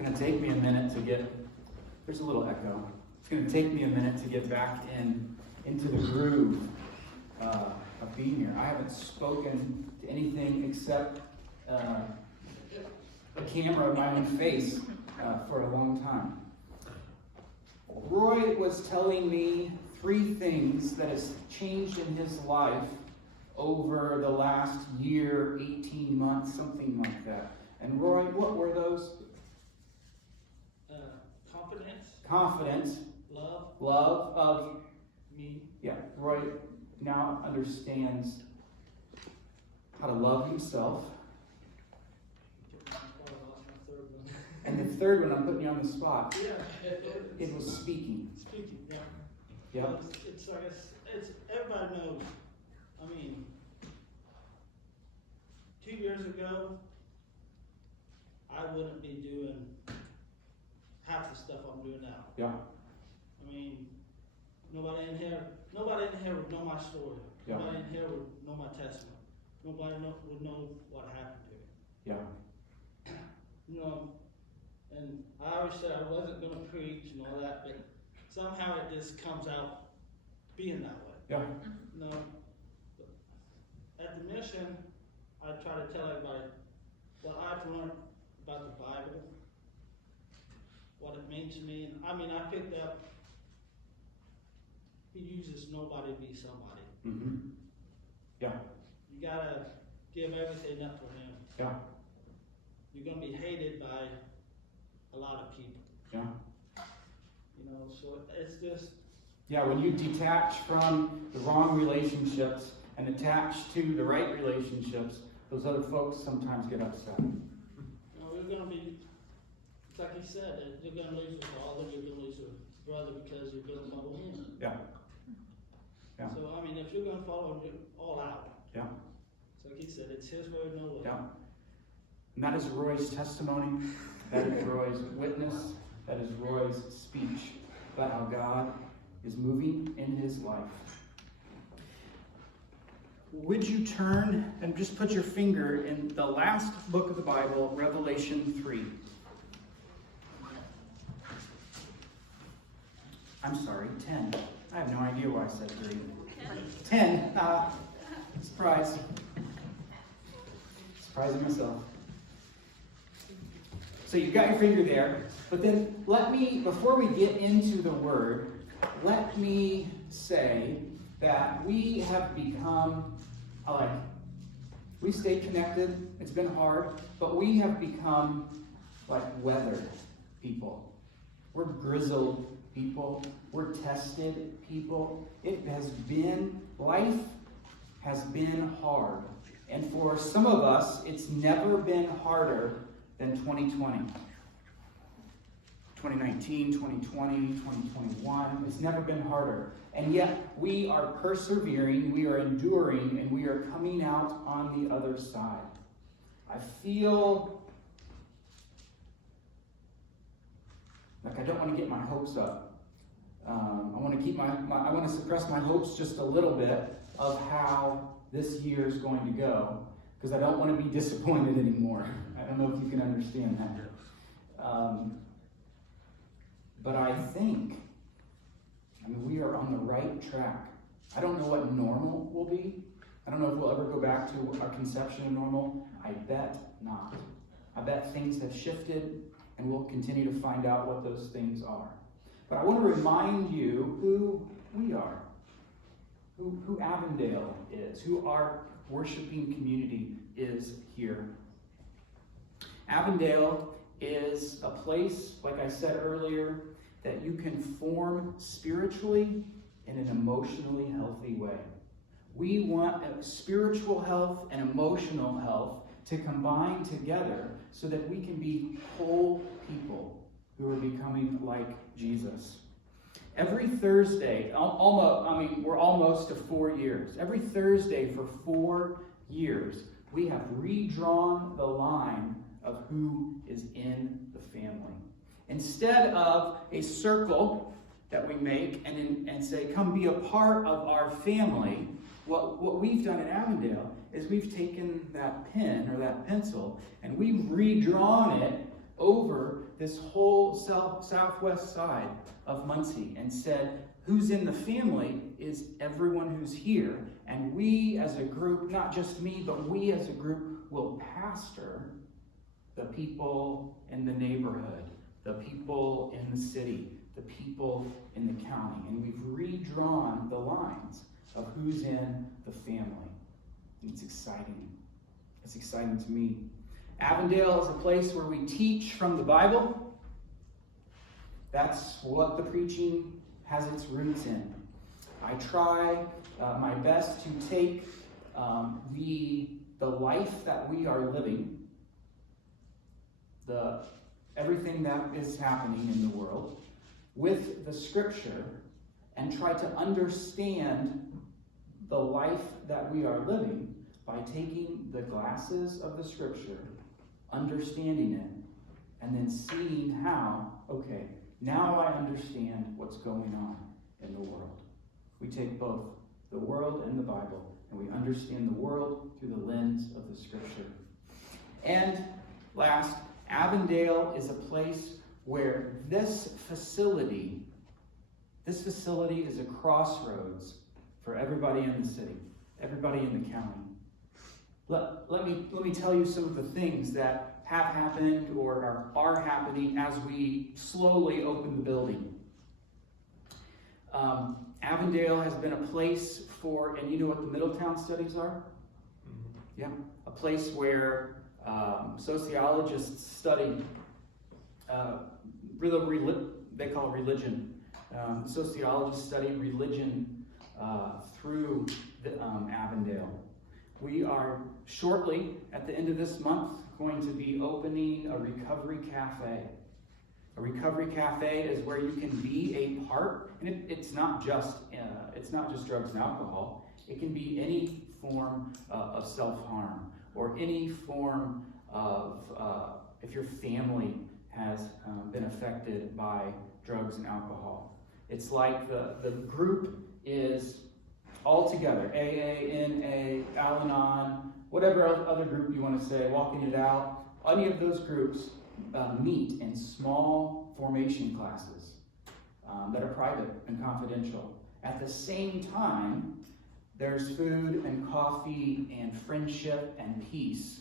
going to take me a minute to get, there's a little echo. It's going to take me a minute to get back into the groove of being here. I haven't spoken to anything except a camera of my own face for a long time. Roy was telling me 3 things that has changed in his life over the last year, 18 months, something like that. And Roy, what were those? Confidence. Love of me. Yeah, Roy now understands how to love himself. And the third one, I'm putting you on the spot. Yeah. It was speaking. Speaking, yeah. Yeah. It's like, it's everybody knows. I mean, 2 years ago, I wouldn't be doing half the stuff I'm doing now. Yeah. I mean, nobody in here would know my story. Yeah. Nobody in here would know my testimony. Nobody would know what happened to me. Yeah. You know, and I always said I wasn't going to preach and all that, but somehow it just comes out being that way. Yeah. You know, at the mission, I try to tell everybody what I've learned about the Bible, what it means to me. And I mean, I picked up, he uses nobody to be somebody. Mm-hmm. Yeah. You gotta give everything up for him. Yeah. You're gonna be hated by a lot of people. Yeah. You know, so it's just. Yeah, when you detach from the wrong relationships and attach to the right relationships, those other folks sometimes get upset. You know, we're gonna be, it's like he said, that you're gonna lose your father, you're gonna lose your brother because you're gonna follow him. Yeah. Yeah. So I mean, if you're gonna follow him, you're all out. Yeah. So like he said, it's his word, no word. Yeah. And that is Roy's testimony. That is Roy's witness. That is Roy's speech about how God is moving in his life. Would you turn and just put your finger in the last book of the Bible, Revelation 3. I'm sorry, 10. I have no idea why I said 3. 10. Surprise. Surprising myself. So you've got your finger there, but then let me, before we get into the word, let me say that we have become, we stayed connected, it's been hard, but we have become like weathered people. We're grizzled people, we're tested people. Life has been hard. And for some of us, it's never been harder than 2020. 2019, 2020, 2021, it's never been harder. And yet, we are persevering, we are enduring, and we are coming out on the other side. I feel like I don't want to get my hopes up. I want to keep I want to suppress my hopes just a little bit of how this year is going to go, because I don't want to be disappointed anymore. I don't know if you can understand that. But I think, we are on the right track. I don't know what normal will be. I don't know if we'll ever go back to our conception of normal. I bet not. I bet things have shifted, and we'll continue to find out what those things are. But I want to remind you who we are, who Avondale is, who our worshiping community is here. Avondale is a place, like I said earlier, that you can form spiritually in an emotionally healthy way. We want spiritual health and emotional health to combine together so that we can be whole people who are becoming like Jesus. Every Thursday, we're almost to 4 years. Every Thursday for 4 years, we have redrawn the line of who is in the family. Instead of a circle that we make and say, come be a part of our family, what we've done at Avondale is we've taken that pen or that pencil and we've redrawn it over this whole southwest side of Muncie and said, who's in the family is everyone who's here. And we as a group, not just me, but we as a group will pastor the people in the neighborhood, the people in the city, the people in the county. And we've redrawn the lines of who's in the family. And it's exciting. It's exciting to me. Avondale is a place where we teach from the Bible. That's what the preaching has its roots in. I try my best to take the life that we are living, everything that is happening in the world, with the scripture, and try to understand the life that we are living by taking the glasses of the scripture, understanding it, and then seeing how, okay, now I understand what's going on in the world. We take both the world and the Bible, and we understand the world through the lens of the scripture. And last, Avondale is a place where this facility is a crossroads for everybody in the city, everybody in the county. Let me tell you some of the things that have happened or are happening as we slowly open the building. Avondale has been a place for, and you know what the Middletown studies are? Yeah, a place where sociologists study, they call it religion. Sociologists study religion through Avondale. We are shortly, at the end of this month, going to be opening a recovery cafe. A recovery cafe is where you can be a part, and it's not just drugs and alcohol. It can be any form of self-harm, or any form of if your family has been affected by drugs and alcohol. It's like the group is all together, AA, NA, Al-Anon, whatever other group you want to say, Walking It Out. Any of those groups meet in small formation classes that are private and confidential. At the same time, there's food and coffee and friendship and peace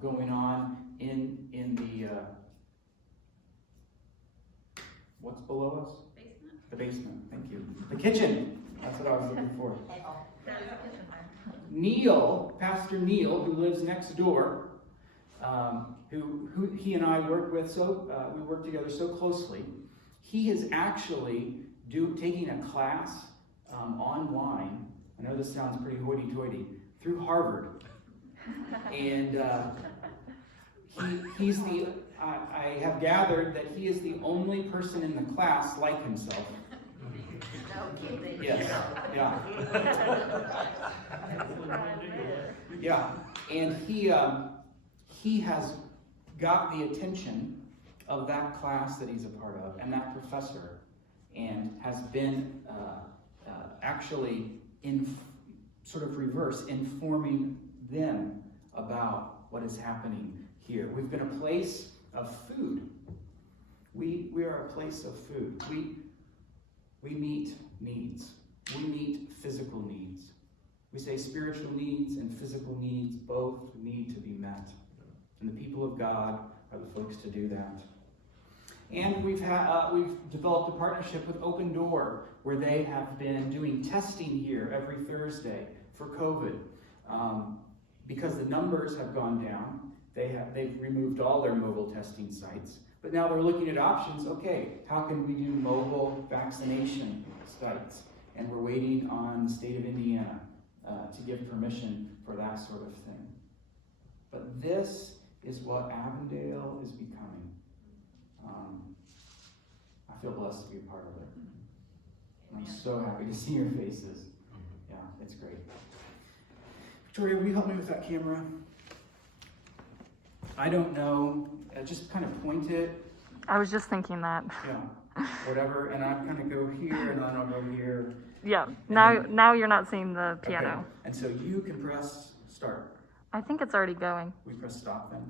going on in the what's below us? Basement. The basement. Thank you. The kitchen. That's what I was looking for. Neil, Pastor Neil, who lives next door, who he and I work with, we work together so closely. He is actually taking a class online. I know this sounds pretty hoity-toity, through Harvard, and I have gathered that he is the only person in the class like himself. Yes. Yeah. Yeah. And he has got the attention of that class that he's a part of and that professor, and has been actually in sort of reverse, informing them about what is happening here. We've been a place of food. We are a place of food. We meet needs. We meet physical needs. We say spiritual needs and physical needs both need to be met. And the people of God are the folks to do that. And we've developed a partnership with Open Door, where they have been doing testing here every Thursday for COVID. Because the numbers have gone down, they've removed all their mobile testing sites. But now they're looking at options. Okay, how can we do mobile vaccination sites? And we're waiting on the state of Indiana to give permission for that sort of thing. But this is what Avondale is becoming. I feel blessed to be a part of it. I'm so happy to see your faces. Yeah, it's great. Victoria, will you help me with that camera? I don't know. Just kind of point it. I was just thinking that. Yeah, whatever. And I kind of go here, and then I'll go here. Yeah. Now you're not seeing the piano. Okay. And so you can press start. I think it's already going. We press stop then.